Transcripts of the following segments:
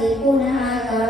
thì cô na ca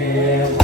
Yeah.